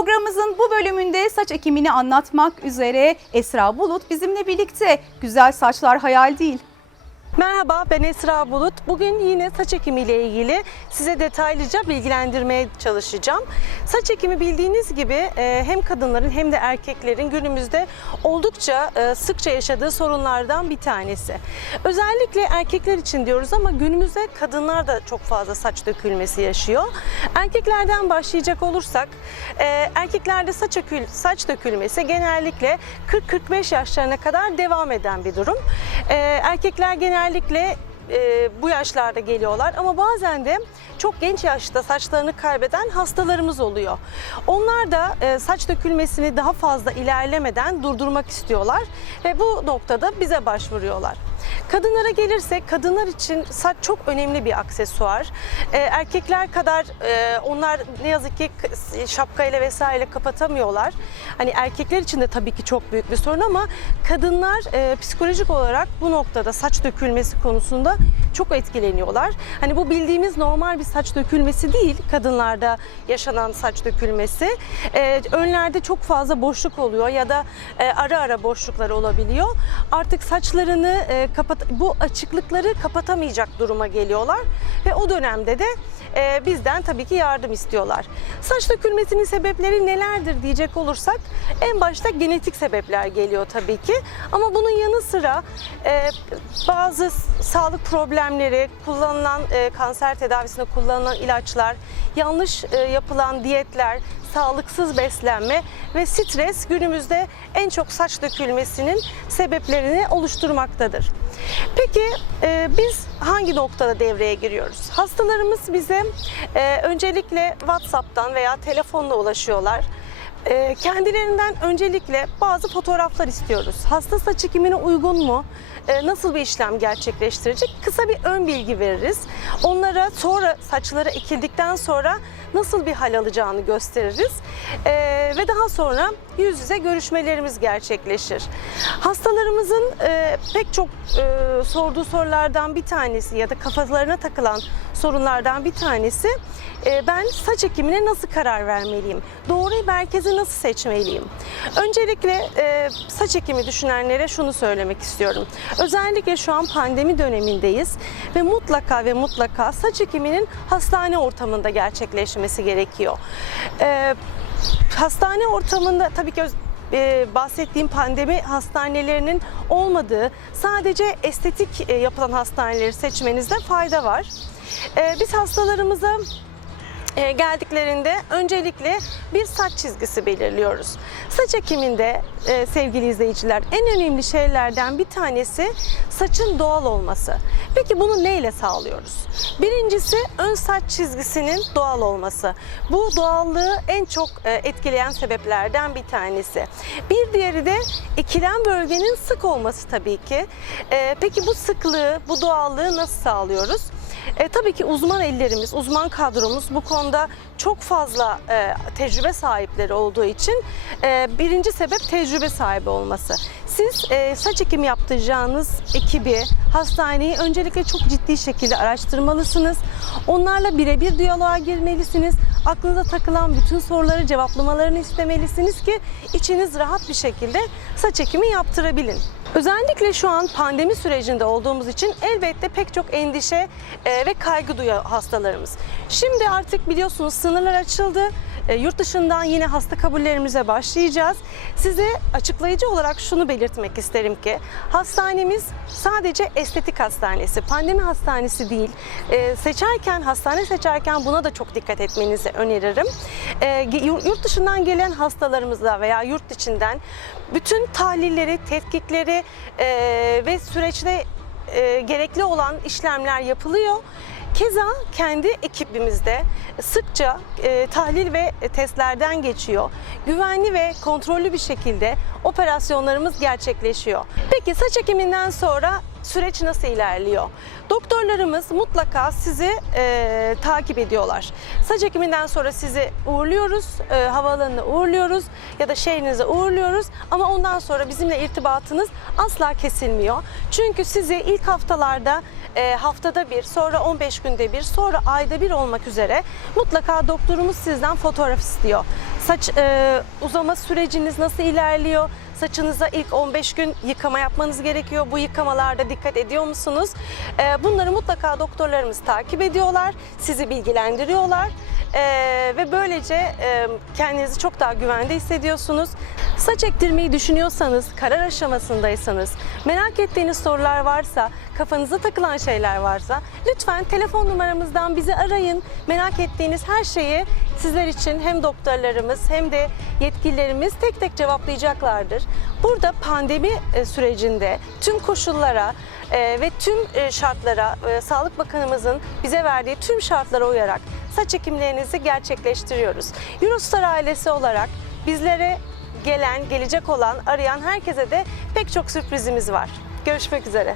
Programımızın bu bölümünde saç ekimini anlatmak üzere Esra Bulut bizimle birlikte. Güzel saçlar hayal değil. Merhaba ben Esra Bulut. Bugün yine saç ekimi ile ilgili size detaylıca bilgilendirmeye çalışacağım. Saç ekimi bildiğiniz gibi e, hem kadınların hem de erkeklerin günümüzde oldukça e, sıkça yaşadığı sorunlardan bir tanesi. Özellikle erkekler için diyoruz ama günümüzde kadınlar da çok fazla saç dökülmesi yaşıyor. Erkeklerden başlayacak olursak e, erkeklerde saç, dökül, saç dökülmesi genellikle 40-45 yaşlarına kadar devam eden bir durum. Erkekler genellikle e, bu yaşlarda geliyorlar ama bazen de çok genç yaşta saçlarını kaybeden hastalarımız oluyor. Onlar da e, saç dökülmesini daha fazla ilerlemeden durdurmak istiyorlar ve bu noktada bize başvuruyorlar. Kadınlara gelirsek kadınlar için saç çok önemli bir aksesuar. E, erkekler kadar e, onlar ne yazık ki şapkayla vesaire kapatamıyorlar. Hani erkekler için de tabii ki çok büyük bir sorun ama kadınlar e, psikolojik olarak bu noktada saç dökülmesi konusunda çok etkileniyorlar. Hani bu bildiğimiz normal bir saç dökülmesi değil kadınlarda yaşanan saç dökülmesi. E, önlerde çok fazla boşluk oluyor ya da e, ara ara boşluklar olabiliyor. Artık saçlarını e, kapat bu açıklıkları kapatamayacak duruma geliyorlar ve o dönemde de e, bizden tabii ki yardım istiyorlar. Saç dökülmesinin sebepleri nelerdir diyecek olursak en başta genetik sebepler geliyor tabii ki ama bunun yanı sıra e, bazı sağlık problemleri, kullanılan e, kanser tedavisinde kullanılan ilaçlar, yanlış e, yapılan diyetler, sağlıksız beslenme ve stres günümüzde en çok saç dökülmesinin sebeplerini oluşturmaktadır. Peki e, biz hangi noktada devreye giriyoruz? Hastalarımız bize e, öncelikle WhatsApp'tan veya telefonla ulaşıyorlar. E, kendilerinden öncelikle bazı fotoğraflar istiyoruz. Hasta saç ekimine uygun mu? E, nasıl bir işlem gerçekleştirecek? Kısa bir ön bilgi veririz. Onlara sonra saçları ekildikten sonra nasıl bir hal alacağını gösteririz. E, ve daha sonra yüz yüze görüşmelerimiz gerçekleşir. Hastalarımızın e, pek çok e, sorduğu sorulardan bir tanesi ya da kafalarına takılan sorunlardan bir tanesi e, ben saç ekimine nasıl karar vermeliyim? Doğru merkezi nasıl seçmeliyim? Öncelikle e, saç ekimi düşünenlere şunu söylemek istiyorum. Özellikle şu an pandemi dönemindeyiz ve mutlaka ve mutlaka saç ekiminin hastane ortamında gerçekleşmesi gerekiyor. E, hastane ortamında tabii ki e, bahsettiğim pandemi hastanelerinin olmadığı sadece estetik e, yapılan hastaneleri seçmenizde fayda var. E, biz hastalarımıza e, geldiklerinde öncelikle bir saç çizgisi belirliyoruz. Saç ekiminde e, sevgili izleyiciler en önemli şeylerden bir tanesi saçın doğal olması. Peki bunu neyle sağlıyoruz? Birincisi ön saç çizgisinin doğal olması. Bu doğallığı en çok e, etkileyen sebeplerden bir tanesi. Bir diğeri de ekilen bölgenin sık olması tabii ki. E, peki bu sıklığı, bu doğallığı nasıl sağlıyoruz? E, tabii ki uzman ellerimiz, uzman kadromuz bu konuda çok fazla e, tecrübe sahipleri olduğu için e, birinci sebep tecrübe sahibi olması. Siz e, saç ekimi yaptıracağınız ekibi, hastaneyi öncelikle çok ciddi şekilde araştırmalısınız. Onlarla birebir diyaloğa girmelisiniz. Aklınıza takılan bütün soruları cevaplamalarını istemelisiniz ki içiniz rahat bir şekilde saç ekimi yaptırabilin. Özellikle şu an pandemi sürecinde olduğumuz için elbette pek çok endişe e, ve kaygı duyuyor hastalarımız. Şimdi artık biliyorsunuz sınırlar açıldı. E, Yurt dışından yine hasta kabullerimize başlayacağız. Size açıklayıcı olarak şunu belirtmek isterim ki hastanemiz sadece estetik hastanesi, pandemi hastanesi değil. E, Seçerken, hastane seçerken buna da çok dikkat etmenizi öneririm. Yurt dışından gelen hastalarımızla veya yurt içinden bütün tahlilleri, tetkikleri e, ve süreçte e, gerekli olan işlemler yapılıyor. Keza kendi ekibimizde sıkça e, tahlil ve testlerden geçiyor. Güvenli ve kontrollü bir şekilde operasyonlarımız gerçekleşiyor. Peki saç ekiminden sonra süreç nasıl ilerliyor? Doktorlarımız mutlaka sizi e, takip ediyorlar. Saç ekiminden sonra sizi uğurluyoruz, e, havaalanına uğurluyoruz ya da şehrinize uğurluyoruz ama ondan sonra bizimle irtibatınız asla kesilmiyor. Çünkü sizi ilk haftalarda e, haftada bir, sonra 15 günde bir, sonra ayda bir olmak üzere mutlaka doktorumuz sizden fotoğraf istiyor. Saç e, uzama süreciniz nasıl ilerliyor? Saçınıza ilk 15 gün yıkama yapmanız gerekiyor. Bu yıkamalarda dikkat ediyor musunuz? E, bunları mutlaka doktorlarımız takip ediyorlar, sizi bilgilendiriyorlar. E, ve böylece e, kendinizi çok daha güvende hissediyorsunuz. Saç ektirmeyi düşünüyorsanız, karar aşamasındaysanız, merak ettiğiniz sorular varsa, kafanıza takılan şeyler varsa lütfen telefon numaramızdan bizi arayın. Merak ettiğiniz her şeyi sizler için hem doktorlarımız hem de yetkililerimiz tek tek cevaplayacaklardır. Burada pandemi e, sürecinde tüm koşullara e, ve tüm e, şartlara, Sağlık Bakanımızın bize verdiği tüm şartlara uyarak saç ekimlerinizi gerçekleştiriyoruz. Eurostar ailesi olarak bizlere gelen, gelecek olan, arayan herkese de pek çok sürprizimiz var. Görüşmek üzere.